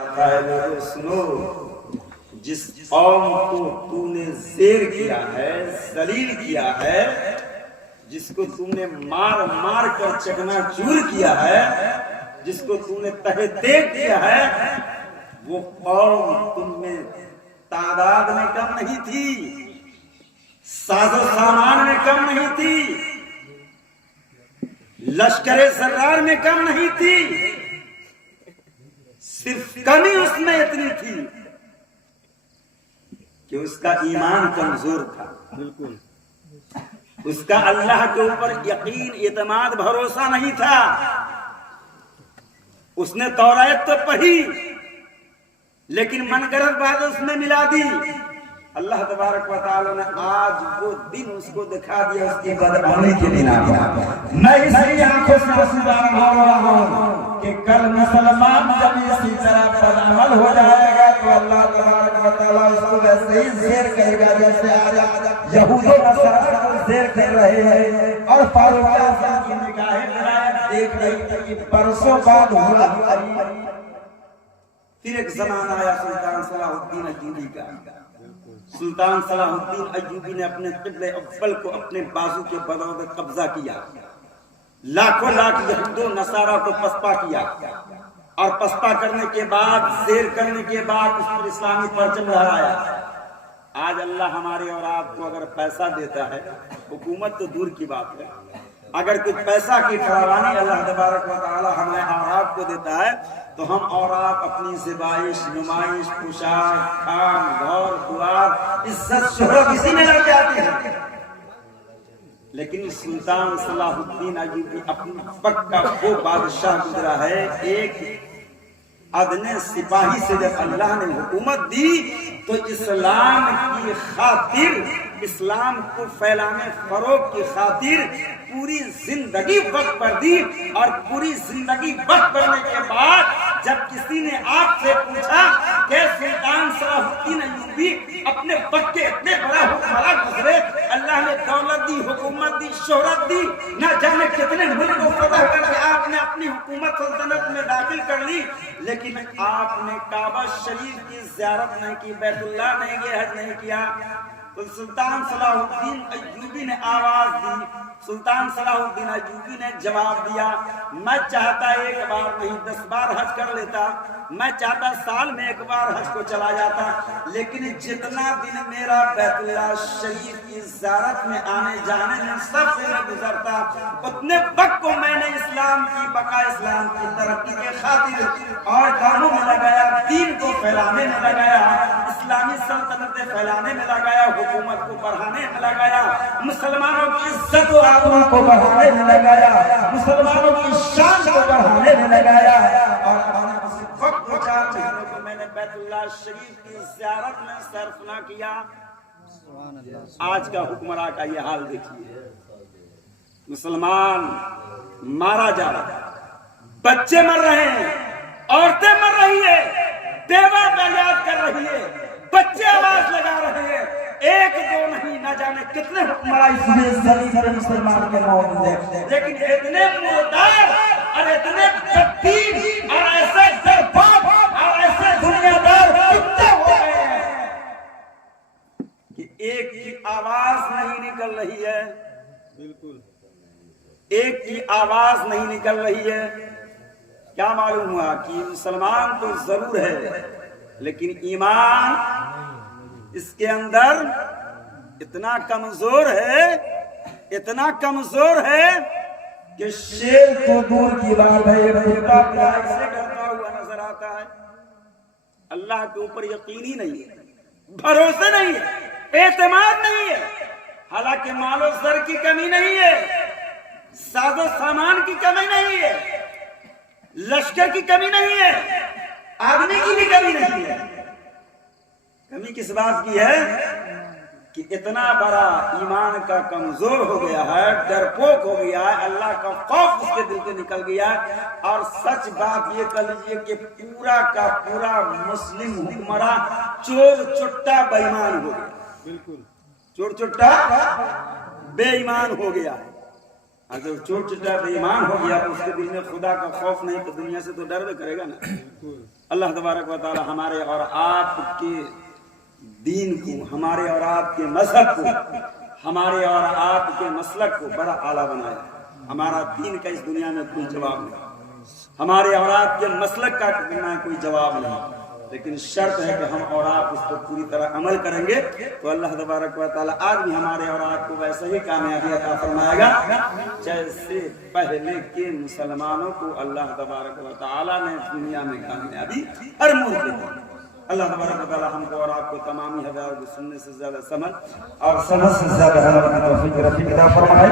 سنو، جس قوم کو تو نے زیر کیا ہے، ذلیل کیا ہے، جس کو تم نے مار مار کر چکنا چور کیا ہے، جس کو تم نے تہہ دیگ کیا ہے، وہ قوم تم میں تعداد میں کم نہیں تھی، ساز و سامان میں کم نہیں تھی، لشکر زرار میں کم نہیں تھی، صرف کمی اس میں اتنی تھی کہ اس کا ایمان کمزور تھا، بالکل اس کا اللہ کے اوپر یقین، اعتماد، بھروسہ نہیں تھا۔ اس نے توریت تو پڑھی لیکن من گھڑت بات اس میں ملا دی۔ اللہ تبارک و تعالی نے آج وہ دن اس کو دکھا دیا اس کی بدعملی کی بنا پر۔ میں اسی آنکھوں سے مسلمان ہو رہا ہوں کہ کل مسلمان جب اسی طرح بدعمل ہو جائے گا تو اللہ تبارک و تعالی اس کو ویسے ہی زیر کرے گا جیسے آج یہود و نصارہ کو زیر کر رہے ہیں۔ اور فاروق اعظم کی نگاہیں ولایت دیکھ رہی تھی کہ برسوں بعد ہوا۔ پھر ایک زمانہ آیا سلطان صلاح الدین ایوبی کا۔ سلطان صلاح الدین ایوبی نے اپنے قبلہ اول کو اپنے بازو کے بدولت قبضہ کیا، لاکھوں لاکھ یہود و نصارہ کو پسپا کیا، اور پسپا کرنے کے بعد، زیر کرنے کے بعد اس پر اسلامی پرچم لہرایا۔ آج اللہ ہمارے اور آپ کو اگر پیسہ دیتا ہے، حکومت تو دور کی بات ہے، اگر کچھ پیسہ کی فراوانی اللہ تبارک و تعالی ہمیں اور آپ کو دیتا ہے تو ہم اور آپ اپنی زیبائش، نمائش، پوشاک، کھان، گھر دوار، عزت، شہرت اسی میں لگ جاتے ہیں۔ لیکن سلطان صلاح الدین ایوبی اپنے وقت کا وہ بادشاہ گزرا ہے، ایک ادنے سپاہی سے جب اللہ نے حکومت دی تو اسلام کی خاطر، اسلام کو پھیلانے فروغ کی خاطر پوری زندگی وقت پر دی، اور پوری زندگی وقت پڑنے کے بعد جب کسی نے آپ سے پوچھا کہ سلطان صلاح الدین ایوبی اپنے وقت کے اتنے بڑا حکمراں گزرے، اللہ نے دولت دی، حکومت دی، شہرت دی، نہ جانے کتنے ملک کو فتح کر کے آپ نے اپنی حکومت سلطنت میں داخل کر لی، لیکن آپ نے کعبہ شریف کی زیارت نہیں کی، بیت اللہ نہیں گئے، حج نہیں کیا۔ تو سلطان صلاح الدین ایوبی نے آواز دی، سلطان صلاح الدین ایوبی نے جواب دیا، میں چاہتا ایک بار نہیں 10 بار حج کر لیتا، میں چاہتا سال میں ایک بار حج کو چلا جاتا، لیکن جتنا دن میرا بیت اللہ شریف کی زیارت میں آنے جانے میں سب سے نہ گزرتا، اتنے وقت کو میں نے اسلام کی بقا، اسلام کی ترقی کے خاطر اور کاموں میں لگایا، دین کو پھیلانے میں لگایا، اسلامی سلطنتیں پھیلانے میں لگایا، حکومت کو بڑھانے میں لگایا، مسلمانوں کی عزت و آبرو کو بڑھانے میں لگایا، مسلمانوں کی شان کو بڑھانے میں لگایا، اور وقت 4 مہینوں کو میں نے بیت اللہ شریف کی زیارت میں صرف نہ کیا۔ آج کا حکمراں کا یہ حال دیکھیے، مسلمان مارا جا رہا ہے، بچے مر رہے ہیں، عورتیں مر رہی ہے، بیوہ فریاد کر رہی ہے، بچے آواز لگا رہے ہیں، ایک دو نہیں، نہ جانے کتنے حکمراں اس میں زمین پر مسلمان کے موجود ہیں، لیکن اتنے مردار اور اتنے بدتین اور ایسے درباب اور ایسے دنیا دار کتنے ہو گئے ہیں کہ ایک کی آواز نہیں نکل رہی ہے، بالکل ایک کی آواز نہیں نکل رہی ہے۔ کیا معلوم ہوا کہ مسلمان تو ضرور ہے لیکن ایمان اس کے اندر اتنا کمزور ہے، اتنا کمزور ہے کہ شیر تو دور کی بات ہے، یہ کتا پیار سے کرتا ہوا نظر آتا ہے۔ اللہ کے اوپر یقین ہی نہیں ہے، بھروسے نہیں ہے، اعتماد نہیں ہے۔ حالانکہ مال و زر کی کمی نہیں ہے، ساز و سامان کی کمی نہیں ہے، لشکر کی کمی نہیں ہے، آدمی کی بھی کمی نہیں ہے۔ کمی کس بات کی ہے کہ اتنا بڑا ایمان کا کمزور ہو گیا ہے، ڈرپوک ہو گیا ہے، اللہ کا خوف اس کے دل سے نکل گیا ہے۔ اور سچ بات یہ کر لیجیے کہ پورا کا پورا مسلم حکمراں چور چٹا بے ایمان ہو گیا، بالکل چور چٹا بے ایمان ہو گیا ہے۔ اگر چور چٹا بے ایمان ہو گیا تو اس کے دل میں خدا کا خوف نہیں تو دنیا سے تو ڈر بھی کرے گا نا۔ اللہ تبارک و تعالی ہمارے اور آپ کے دین کو، ہمارے اور آپ کے مذہب کو، ہمارے اور آپ کے مسلک کو بڑا اعلیٰ بنایا۔ ہمارا دین کا اس دنیا میں کوئی جواب نہیں، ہمارے اور آپ کے مسلک کا کوئی جواب نہیں، لیکن شرط ہے کہ ہم اور آپ اس پر پوری طرح عمل کریں گے تو اللہ تبارک و تعالیٰ آج بھی ہمارے اور آپ کو ویسے ہی کامیابی عطا فرمائے گا جیسے پہلے کے مسلمانوں کو اللہ تبارک و تعالیٰ نے دنیا میں کامیابی ہر ملک دی۔ اللہ تبارک و تعالیٰ ہم کو اور آپ کو تمامی حدیث کو سننے سے زیادہ سمجھ اور سمجھ سے زیادہ عمل کی توفیق عطا فرمائے۔